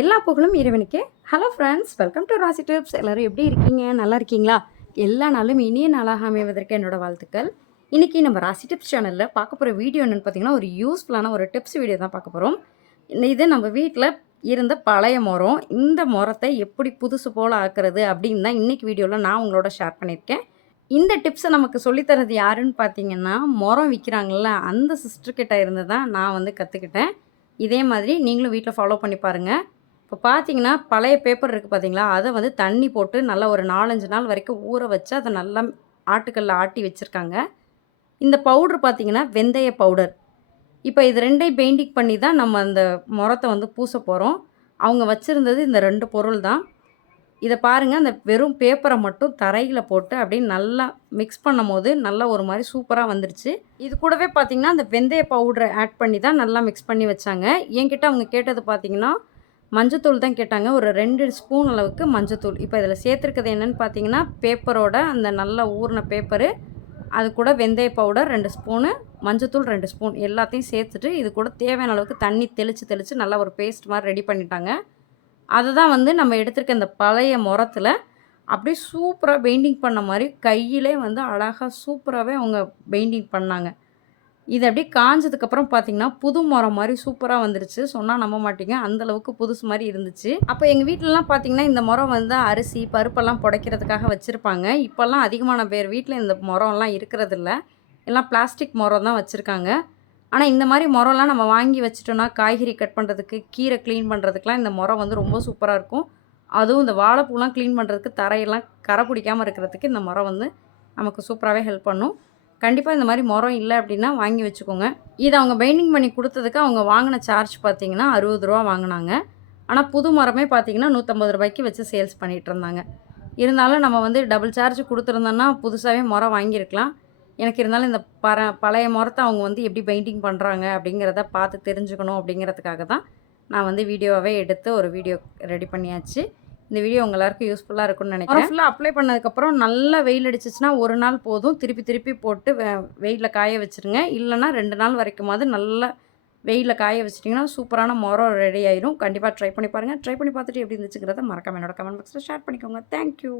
எல்லா புகழும் இறைவனுக்கே. Hello friends welcome to Rasi tips எல்லோரும் எப்படி இருக்கீங்க? நல்லா இருக்கீங்களா? எல்லா நாளும் இனிய நாளாக அமைவதற்கு என்னோட வாழ்த்துக்கள். இன்றைக்கி நம்ம ராசி டிப்ஸ் சேனலில் பார்க்க போகிற வீடியோ என்னென்னு பார்த்தீங்கன்னா ஒரு யூஸ்ஃபுல்லான ஒரு டிப்ஸ் வீடியோ தான் பார்க்க போகிறோம் இது நம்ம வீட்டில் இருந்த பழைய மரம் இந்த மரத்தை எப்படி புதுசு போல் ஆக்குறது அப்படின்னு தான் இன்றைக்கி வீடியோவில் நான் உங்களோட ஷேர் பண்ணியிருக்கேன். இந்த டிப்ஸை நமக்கு சொல்லித்தரது யாருன்னு பார்த்தீங்கன்னா மரம் விற்கிறாங்கள்ல அந்த சிஸ்டர்கிட்ட இருந்து தான் நான் வந்து கற்றுக்கிட்டேன் இதே மாதிரி நீங்களும் வீட்டில் ஃபாலோ பண்ணி பாருங்கள் இப்போ பார்த்தீங்கன்னா பழைய பேப்பர் இருக்குது பார்த்தீங்களா? அதை வந்து தண்ணி போட்டு நல்லா ஒரு நாலஞ்சு நாள் வரைக்கும் ஊற வச்சு அதை நல்லா ஆட்டுக்கல்ல ஆட்டி வச்சுருக்காங்க. இந்த பவுட்ரு பார்த்தீங்கன்னா வெந்தய பவுடர் இப்போ இது ரெண்டையும் பெயிண்டிங் பண்ணி தான் நம்ம அந்த முரத்தை வந்து பூச போகிறோம் அவங்க வச்சுருந்தது இந்த ரெண்டு பொருள் தான். இதை பாருங்கள் அந்த வெறும் பேப்பரை மட்டும் தரையில் போட்டு அப்படியே நல்லா மிக்ஸ் பண்ணும் போது நல்லா ஒரு மாதிரி சூப்பராக வந்துருச்சு. இது கூடவே பார்த்திங்கன்னா அந்த வெந்தய பவுடரை ஆட் பண்ணி தான் நல்லா மிக்ஸ் பண்ணி வச்சாங்க. என்கிட்ட அவங்க கேட்டது பார்த்திங்கன்னா மஞ்சத்தூள் தான் கேட்டாங்க. ஒரு ரெண்டு ஸ்பூன் அளவுக்கு மஞ்சத்தூள். இப்போ இதில் சேர்த்துருக்கிறது என்னென்னு பார்த்தீங்கன்னா பேப்பரோட அந்த நல்லா ஊறின பேப்பரு அது கூட வெந்தய பவுடர் ரெண்டு ஸ்பூனு மஞ்சத்தூள் ரெண்டு ஸ்பூன் எல்லாத்தையும் சேர்த்துட்டு இது கூட தேவையான அளவுக்கு தண்ணி தெளித்து தெளித்து நல்லா ஒரு பேஸ்ட் மாதிரி ரெடி பண்ணிட்டாங்க. அதை தான் வந்து நம்ம எடுத்திருக்க இந்த பழைய முரத்தில் அப்படியே சூப்பராக பெயிண்டிங் பண்ண மாதிரி கையிலே வந்து அழகாக சூப்பராகவே அவங்க பெயிண்டிங் பண்ணாங்க. இது அப்படியே காஞ்சதுக்கப்புறம் பார்த்தீங்கன்னா புது மரம் மாதிரி சூப்பராக வந்துருச்சு. சொன்னால் நம்ப மாட்டீங்க. அந்தளவுக்கு புதுசு மாதிரி இருந்துச்சு. அப்போ எங்கள் வீட்டிலலாம் பார்த்தீங்கன்னா இந்த மரம் வந்து அரிசி பருப்பெல்லாம் புடைக்கிறதுக்காக வச்சுருப்பாங்க. இப்போல்லாம் அதிகமான பேர் வீட்டில் இந்த மரம்லாம் இருக்கிறதில்ல. எல்லாம் பிளாஸ்டிக் மரம் தான் வச்சுருக்காங்க. ஆனால் இந்த மாதிரி மரம்லாம் நம்ம வாங்கி வச்சுட்டோன்னா காய்கறி கட் பண்ணுறதுக்கு கீரை க்ளீன் பண்ணுறதுக்குலாம் இந்த மரம் வந்து ரொம்ப சூப்பராக இருக்கும். அதுவும் இந்த வாழைப்பூலாம் க்ளீன் பண்ணுறதுக்கு தரையெல்லாம் கரை பிடிக்காமல் இருக்கிறதுக்கு இந்த மரம் வந்து நமக்கு சூப்பராகவே ஹெல்ப் பண்ணும். கண்டிப்பாக இந்த மாதிரி மரம் இல்லை அப்படின்னா வாங்கி வச்சுக்கோங்க. இது அவங்க பெயிண்டிங் பண்ணி கொடுத்ததுக்கு அவங்க வாங்கின சார்ஜ் பார்த்தீங்கன்னா அறுபது ரூபா வாங்கினாங்க. ஆனால் புது மரமே பார்த்தீங்கன்னா நூற்றம்பது ரூபாய்க்கு வச்சு சேல்ஸ் பண்ணிகிட்டு இருந்தாங்க. இருந்தாலும் நம்ம வந்து டபுள் சார்ஜ் கொடுத்துருந்தோன்னா புதுசாகவே மரம் வாங்கியிருக்கலாம். எனக்கு இருந்தாலும் இந்த பர பழைய மரத்தை அவங்க வந்து எப்படி பெயிண்டிங் பண்ணுறாங்க அப்படிங்கிறத பார்த்து தெரிஞ்சுக்கணும் அப்படிங்கிறதுக்காக தான் நான் வந்து வீடியோவாகவே எடுத்து ஒரு வீடியோ ரெடி பண்ணியாச்சு. இந்த வீடியோ உங்க எல்லாருக்கும் யூஸ்ஃபுல்லாக இருக்கும்னு நினைக்கிறேன். ஃபுல்லாக அப்ளை பண்ணதுக்கப்புறம் நல்லா வெயில் அடிச்சிச்சுன்னா ஒரு நாள் போதும். திருப்பி திருப்பி போட்டு வெயிலில் காய வச்சுருங்க. இல்லைன்னா ரெண்டு நாள் வரைக்குமாவது நல்லா வெயிலில் காய வச்சிட்டிங்கன்னா சூப்பரான மரம் ரெடி ஆயிரும். கண்டிப்பாக ட்ரை பண்ணி பாருங்கள் ட்ரை பண்ணி பார்த்துட்டு எப்படி இருந்துச்சுங்கிறத மறக்காம என்னோட கமெண்ட் பாக்ஸில் ஷேர் பண்ணிக்கோங்க. தேங்க்யூ